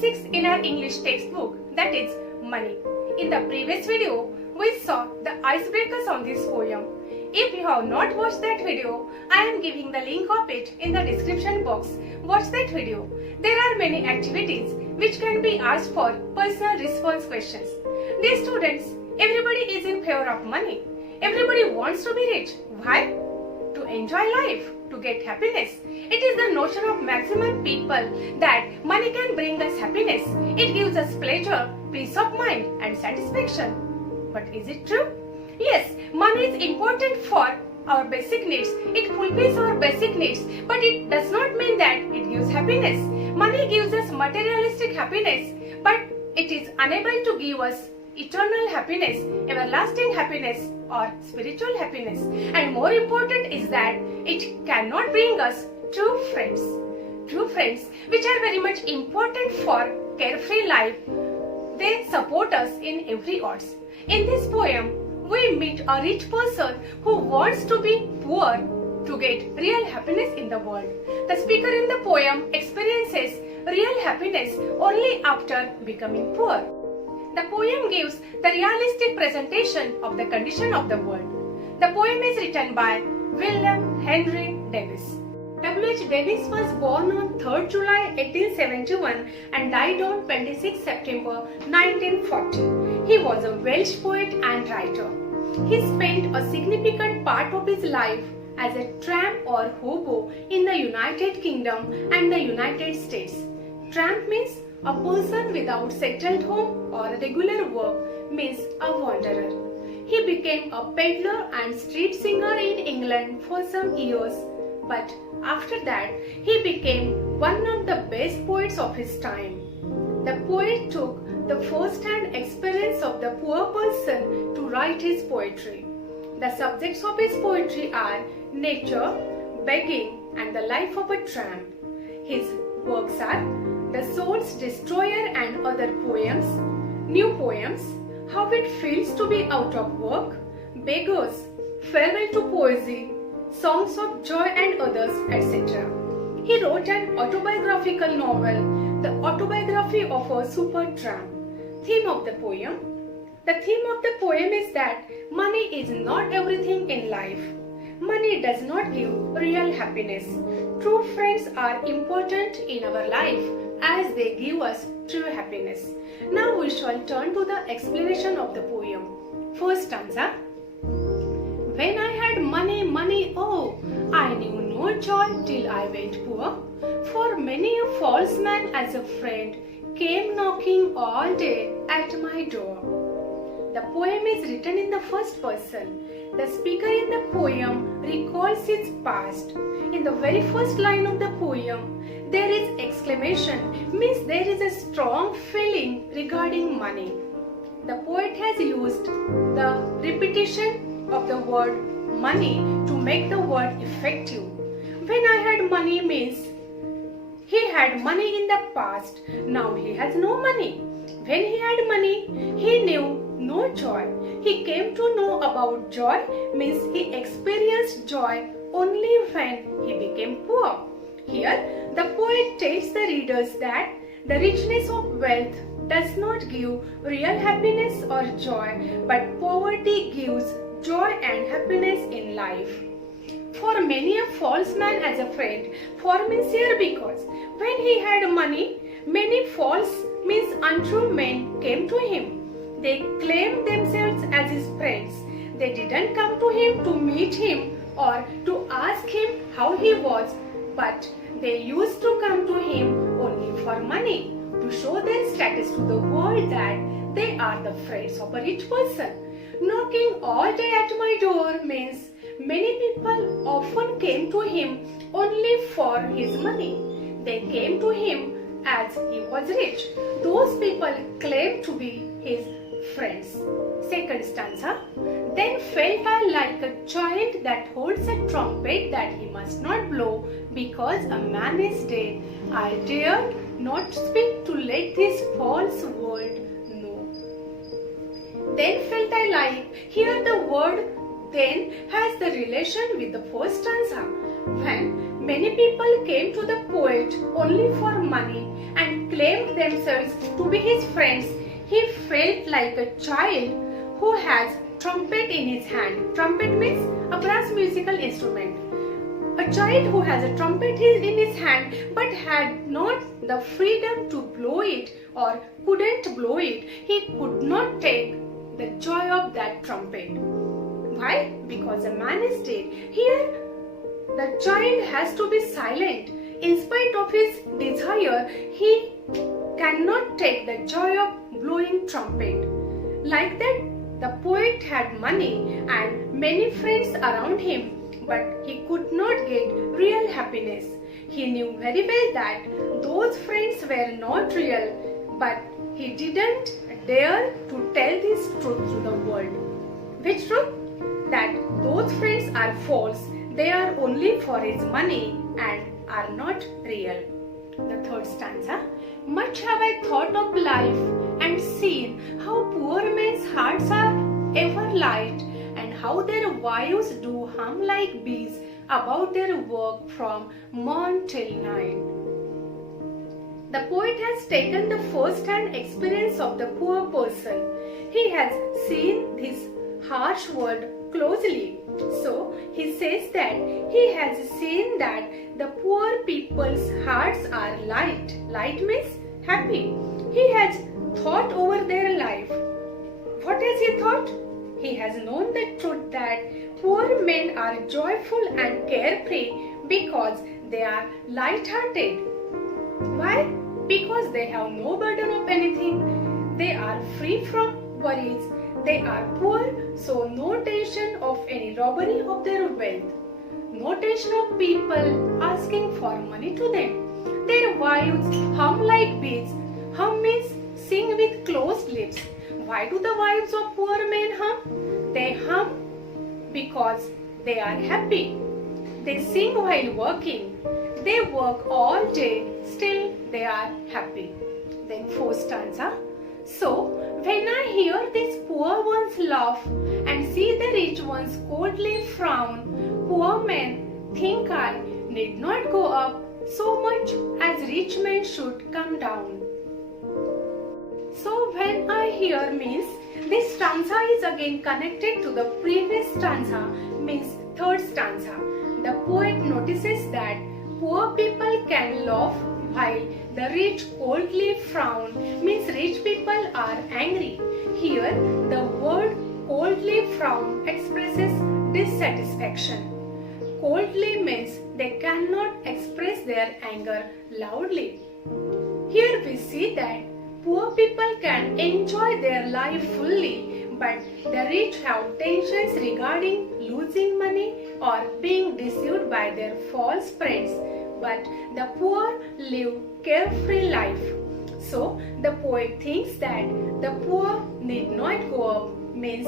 6 in our English textbook, that is Money. In the previous video, we saw the icebreakers on this poem. If you have not watched that video, I am giving the link of it in the description box. Watch that video. There are many activities which can be asked for personal response questions. Dear students, everybody is in favor of money. Everybody wants to be rich. Why? To enjoy life, to get happiness. It is the notion of maximum people that money can bring us happiness. It gives us pleasure, peace of mind and satisfaction. But is it true? Yes, money is important for our basic needs. It fulfills our basic needs, but it does not mean that it gives happiness. Money gives us materialistic happiness, but it is unable to give us eternal happiness, everlasting happiness or spiritual happiness. And more important is that it cannot bring us true friends. True friends which are very much important for carefree life. They support us in every odds. In this poem, we meet a rich person who wants to be poor to get real happiness in the world. The speaker in the poem experiences real happiness only after becoming poor. The poem gives the realistic presentation of the condition of the world. The poem is written by William Henry Davies. W.H.Davies was born on 3rd July 1871 and died on 26 September 1940. He was a Welsh poet and writer. He spent a significant part of his life as a tramp or hobo in the United Kingdom and the United States. Tramp means a person without settled home or regular work, means a wanderer. He became a peddler and street singer in England for some years, but after that he became one of the best poets of his time. The poet took the first-hand experience of the poor person to write his poetry. The subjects of his poetry are nature, begging, and the life of a tramp. His works are The Soul's Destroyer and Other Poems, New Poems, How It Feels to Be Out of Work, Beggars, Farewell to Poesy, Songs of Joy and Others, etc. He wrote an autobiographical novel, The Autobiography of a Super Tramp. Theme of the poem. The theme of the poem is that money is not everything in life. Money does not give real happiness. True friends are important in our life as they give us true happiness. Now we shall turn to the explanation of the poem. First stanza. When I had money, oh, I knew no joy till I went poor. For many a false man as a friend came knocking all day at my door. The poem is written in the first person. The speaker in the poem recalls his past. In the very first line of the poem, there is exclamation, means there is a strong feeling regarding money. The poet has used the repetition of the word money to make the word effective. When I had money means he had money in the past, now he has no money. When he had money, he knew no joy. He came to know about joy means he experienced joy only when he became poor. Here, the poet tells the readers that the richness of wealth does not give real happiness or joy, but poverty gives joy and happiness in life. For many a false man as a friend, for means here because when he had money, many false means untrue men came to him. They claimed themselves as his friends. They didn't come to him to meet him or to ask him how he was, but they used to come to him only for money, to show their status to the world that they are the friends of a rich person. Knocking all day at my door means many people often came to him only for his money. They came to him as he was rich. Those people claimed to be his friends. Second stanza. Then felt I like a child that holds a trumpet that he must not blow because a man is dead. I dared not speak to let this false world know. Then felt I like. Here the word then has the relation with the first stanza. When many people came to the poet only for money and claimed themselves to be his friends, he felt like a child who has trumpet in his hand. Trumpet means a brass musical instrument. A child who has a trumpet in his hand but had not the freedom to blow it or couldn't blow it. He could not take the joy of that trumpet. Why? Because a man is dead. Here, the child has to be silent. In spite of his desire, he cannot take the joy of blowing trumpet. Like that, the poet had money and many friends around him, but he could not get real happiness. He knew very well that those friends were not real, but he didn't dare to tell this truth to the world. Which truth? That those friends are false. They are only for his money and are not real. The third stanza. Much have I thought of life and seen how poor men's hearts are ever light, and how their wives do hum like bees about their work from morn till night. The poet has taken the first-hand experience of the poor person. He has seen this harsh world closely. So he says that he has seen that the poor people's hearts are light. Light means happy. He has thought over their life. What has he thought? He has known the truth that poor men are joyful and carefree because they are light-hearted. Why? Because they have no burden of anything. They are free from worries. They are poor, so no tension of any robbery of their wealth. No tension of people asking for money to them. Their wives hum like bees. Hum means sing with closed lips. Why do the wives of poor men hum? They hum because they are happy. They sing while working. They work all day, still they are happy. Then fourth stanza. So, when I hear these poor ones laugh and see the rich ones coldly frown, poor men think I need not go up so much as rich men should come down. So, when I hear means this stanza is again connected to the previous stanza, means third stanza. The poet notices that poor people can laugh while the rich coldly frown, means rich people are angry. Here, the word coldly frown expresses dissatisfaction. Coldly means they cannot express their anger loudly. Here we see that poor people can enjoy their life fully, but the rich have tensions regarding losing money or being deceived by their false friends. But the poor live carefree life. So the poet thinks that the poor need not go up, means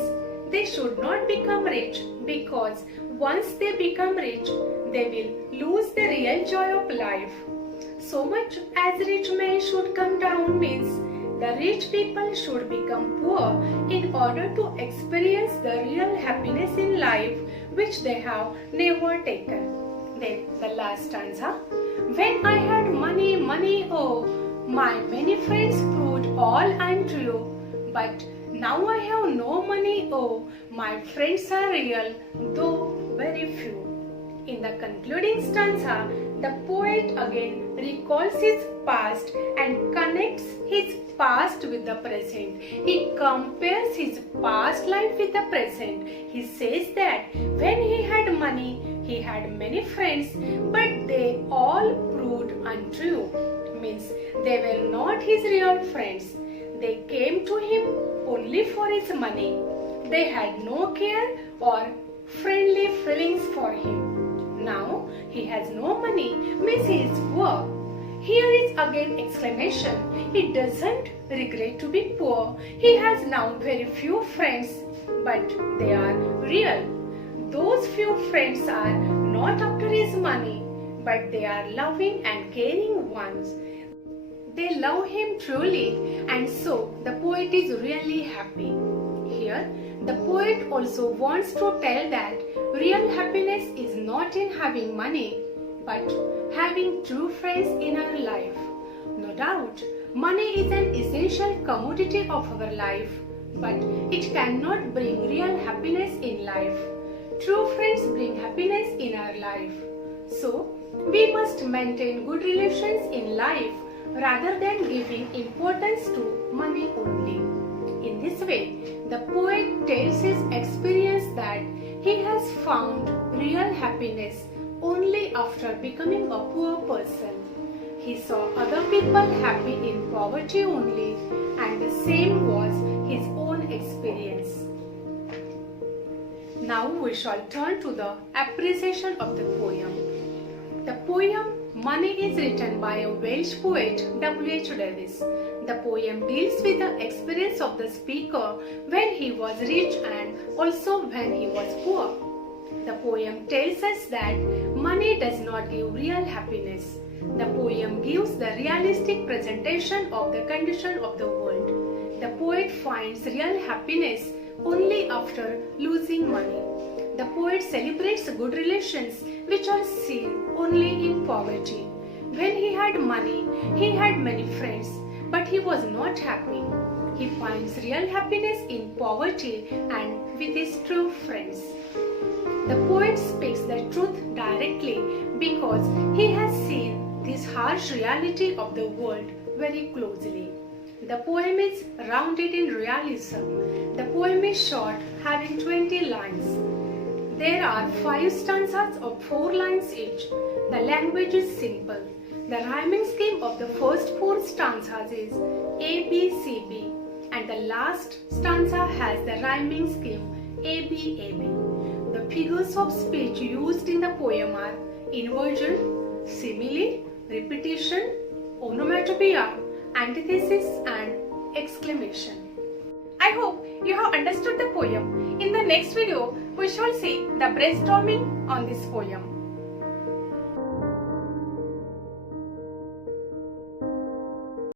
they should not become rich, because once they become rich, they will lose the real joy of life. So much as rich men should come down means the rich people should become poor in order to experience the real happiness in life which they have never taken. Then the last stanza. When I had money, money, oh, my many friends proved all untrue. But now I have no money, oh, my friends are real, though very few. In the concluding stanza, the poet again recalls his past and connects his past with the present. He compares his past life with the present. He says that when he had money, he had many friends, but they all proved untrue. Means they were not his real friends. They came to him only for his money. They had no care or friendly feelings for him. Now he has no money, means he is poor. Here is again exclamation. He doesn't regret to be poor. He has now very few friends, but they are real. Those few friends are not after his money, but they are loving and caring ones. They love him truly, and so the poet is really happy. Here, the poet also wants to tell that real happiness is not in having money, but having true friends in our life. No doubt, Money is an essential commodity of our life, but it cannot bring real happiness in life. True friends bring happiness in our life. So, we must maintain good relations in life rather than giving importance to money only. In this way, the poet tells his experience that he has found real happiness only after becoming a poor person. He saw other people happy in poverty only, and the same was his own experience. Now we shall turn to the appreciation of the poem. The poem Money is written by a Welsh poet, W.H.Davies. The poem deals with the experience of the speaker when he was rich and also when he was poor. The poem tells us that money does not give real happiness. The poem gives the realistic presentation of the condition of the world. The poet finds real happiness only after losing money. The poet celebrates good relations which are seen only in poverty. When he had money, he had many friends, but he was not happy. He finds real happiness in poverty and with his true friends. The poet speaks the truth directly because he has seen this harsh reality of the world very closely. The poem is rounded in realism. The poem is short, having 20 lines. There are 5 stanzas of 4 lines each. The language is simple. The rhyming scheme of the first 4 stanzas is A, B, C, B, and the last stanza has the rhyming scheme A, B, A, B. The figures of speech used in the poem are inversion, simile, repetition, onomatopoeia, antithesis, and exclamation. I hope you have understood the poem. In the next video, we shall see the brainstorming on this poem.